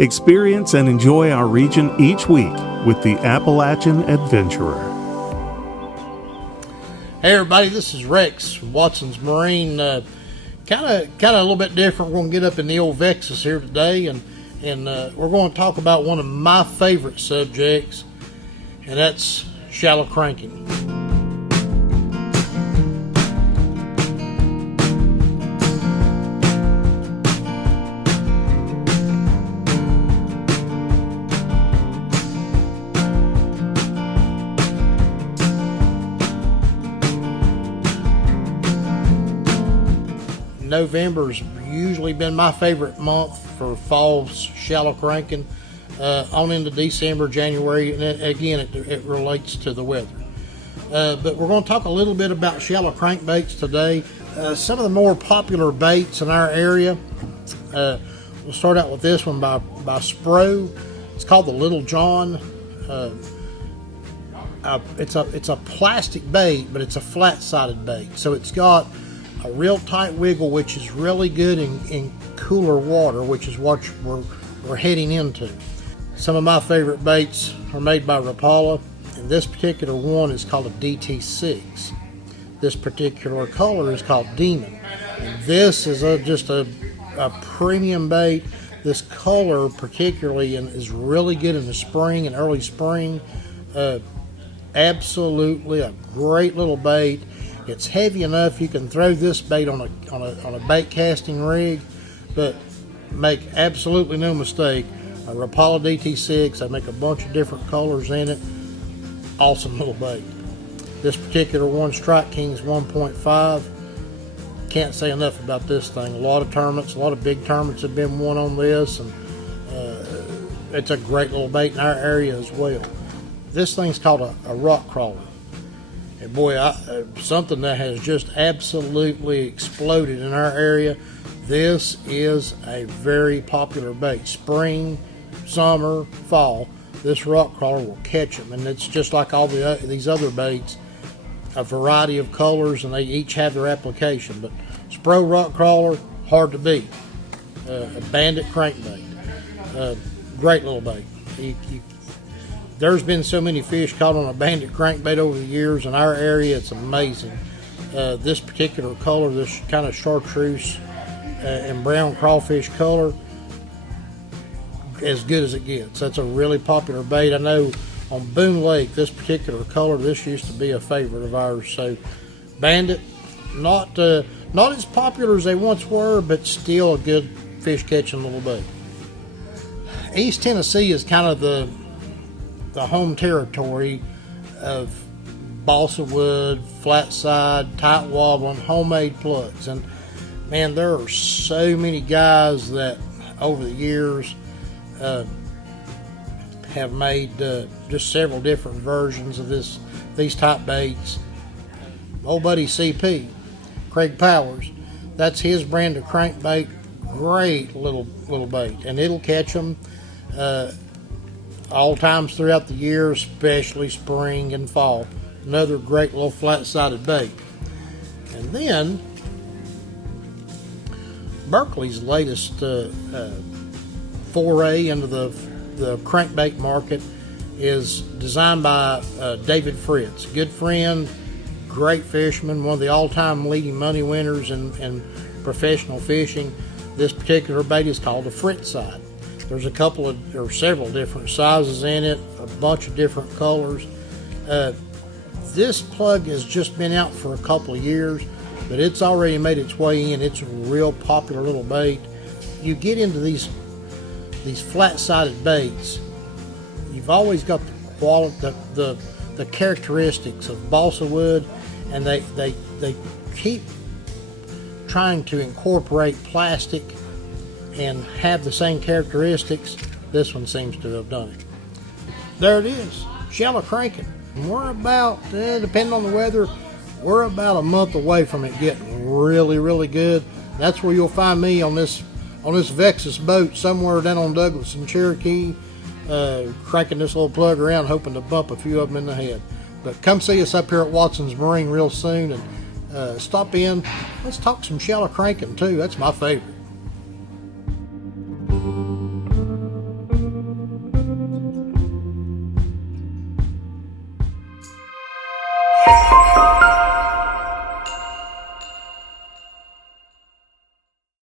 Experience and enjoy our region each week with the Appalachian Adventurer. Hey everybody, this is Rex from Watson's Marine. Kind of a little bit different. We're going to get up in the old Vexus here today, and we're going to talk about one of my favorite subjects, and that's shallow cranking. November's usually been my favorite month for fall shallow cranking, on into December, January, and again it relates to the weather. But we're going to talk a little bit about shallow crankbaits today. Some of the more popular baits in our area. We'll start out with this one by Spro. It's called the Little John. It's a plastic bait, but it's a flat-sided bait, so it's got a real tight wiggle, which is really good in cooler water, which is what we're heading into. Some of my favorite baits are made by Rapala, and this particular one is called a DT6. This particular color is called Demon. And this is just a premium bait. This color particularly is really good in the spring and early spring. Absolutely a great little bait. It's heavy enough you can throw this bait on a bait casting rig, but make absolutely no mistake, a Rapala DT6, I make a bunch of different colors in it. Awesome little bait. This particular one, Strike King's 1.5. Can't say enough about this thing. A lot of tournaments, a lot of big tournaments have been won on this, and it's a great little bait in our area as well. This thing's called a rock crawler. And boy, something that has just absolutely exploded in our area. This is a very popular bait. Spring, summer, fall, this rock crawler will catch them. And it's just like all these other baits, a variety of colors, and they each have their application. But Spro rock crawler, hard to beat. A bandit crankbait. Great little bait. There's been so many fish caught on a bandit crankbait over the years in our area, it's amazing. This particular color, this kind of chartreuse and brown crawfish color, as good as it gets. That's a really popular bait. I know on Boone Lake, this particular color, this used to be a favorite of ours. So bandit, not as popular as they once were, but still a good fish catching little bait. East Tennessee is kind of the home territory of balsa wood, flat side, tight wobbling, homemade plugs. And man, there are so many guys that over the years have made just several different versions of these type baits. Old buddy CP, Craig Powers, that's his brand of crankbait. Great little bait, and it'll catch them all times throughout the year, especially spring and fall. Another great little flat-sided bait. And then Berkeley's latest foray into the crankbait market is designed by David Fritz. Good friend, great fisherman, one of the all-time leading money winners in professional fishing. This particular bait is called a Fritz side. There's several different sizes in it, a bunch of different colors. This plug has just been out for a couple of years, but it's already made its way in. It's a real popular little bait. You get into these flat-sided baits, you've always got the quality, the characteristics of balsa wood, and they keep trying to incorporate plastic and have the same characteristics. This one seems to have done it. There it is, shallow cranking. We're about, depending on the weather, we're about a month away from it getting really, really good. That's where you'll find me on this Vexus boat somewhere down on Douglas and Cherokee, cranking this little plug around, hoping to bump a few of them in the head. But come see us up here at Watson's Marine real soon, and stop in. Let's talk some shallow cranking too. That's my favorite. Bye.